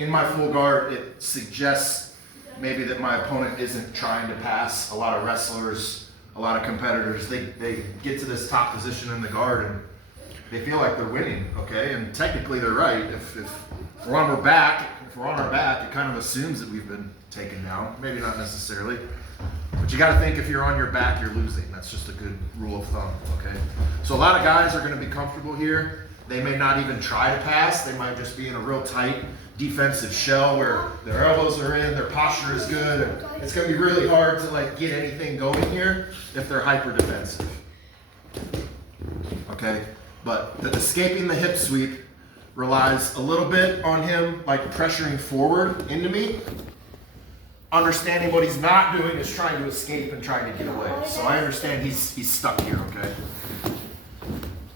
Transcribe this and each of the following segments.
in my full guard, it suggests maybe that my opponent isn't trying to pass. A lot of wrestlers, a lot of competitors, they get to this top position in the guard and they feel like they're winning, okay? And technically they're right. If we're on our back, it kind of assumes that we've been taken down. Maybe not necessarily. But you got to think if you're on your back, you're losing. That's just a good rule of thumb, okay? So a lot of guys are going to be comfortable here. They may not even try to pass. They might just be in a real tight defensive shell where their elbows are in, their posture is good. And it's going to be really hard to like get anything going here if they're hyper defensive, okay? But the escaping the hip sweep relies a little bit on him like pressuring forward into me. Understanding what he's not doing is trying to escape and trying to get away. So I understand he's stuck here, okay?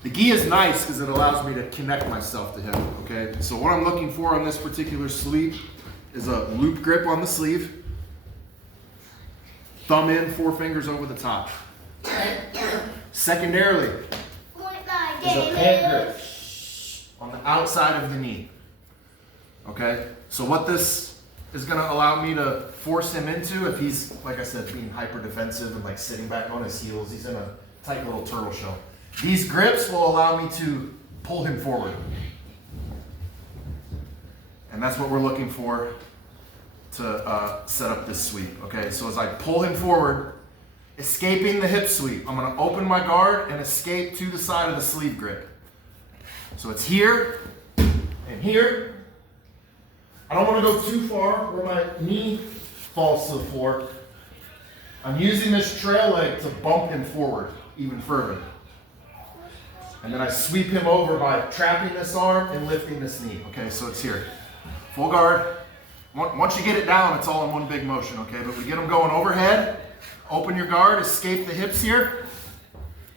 The gi is nice because it allows me to connect myself to him, okay? So what I'm looking for on this particular sleeve is a loop grip on the sleeve. Thumb in, 4 fingers over the top. Secondarily, is a pant grip on the outside of the knee, okay? So what this is gonna allow me to force him into, if he's, like I said, being hyper defensive and like sitting back on his heels, he's in a tight little turtle shell. These grips will allow me to pull him forward. And that's what we're looking for to set up this sweep, okay? So as I pull him forward, escaping the hip sweep, I'm gonna open my guard and escape to the side of the sleeve grip. So it's here and here. I don't want to go too far where my knee falls to the floor. I'm using this trail leg to bump him forward even further. And then I sweep him over by trapping this arm and lifting this knee. Okay, so it's here. Full guard. Once you get it down, it's all in one big motion, okay? But we get them going overhead. Open your guard, escape the hips here.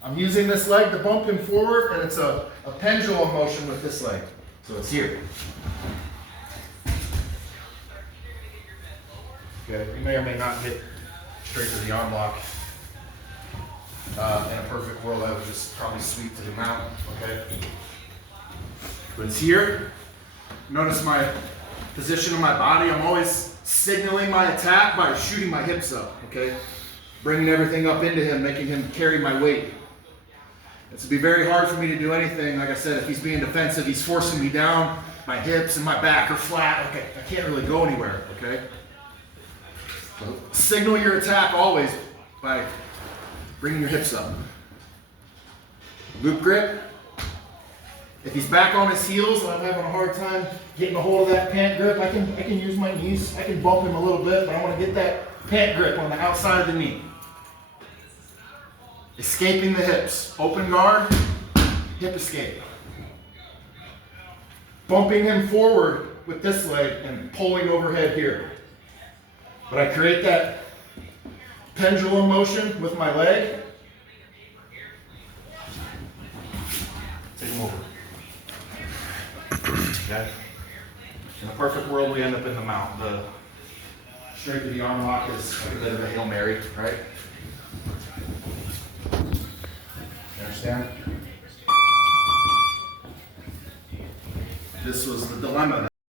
I'm using this leg to bump him forward, and it's a pendulum motion with this leg. So it's here. Okay, you may or may not get straight to the arm lock. In a perfect world, I would just probably sweep to the mount, okay? But it's here. Notice my position of my body. I'm always signaling my attack by shooting my hips up, okay? Bringing everything up into him, making him carry my weight. It's going to be very hard for me to do anything. Like I said, if he's being defensive, he's forcing me down. My hips and my back are flat. Okay, I can't really go anywhere, okay? So signal your attack always by bringing your hips up. Loop grip. If he's back on his heels and I'm having a hard time getting a hold of that pant grip, I can use my knees. I can bump him a little bit, but I want to get that pant grip on the outside of the knee. Escaping the hips. Open guard, hip escape. Bumping him forward with this leg and pulling overhead here. But I create that pendulum motion with my leg. Take him over. Okay? In a perfect world, we end up in the mount. The straight to the arm lock is like a bit of a Hail Mary, right? You understand? This was the dilemma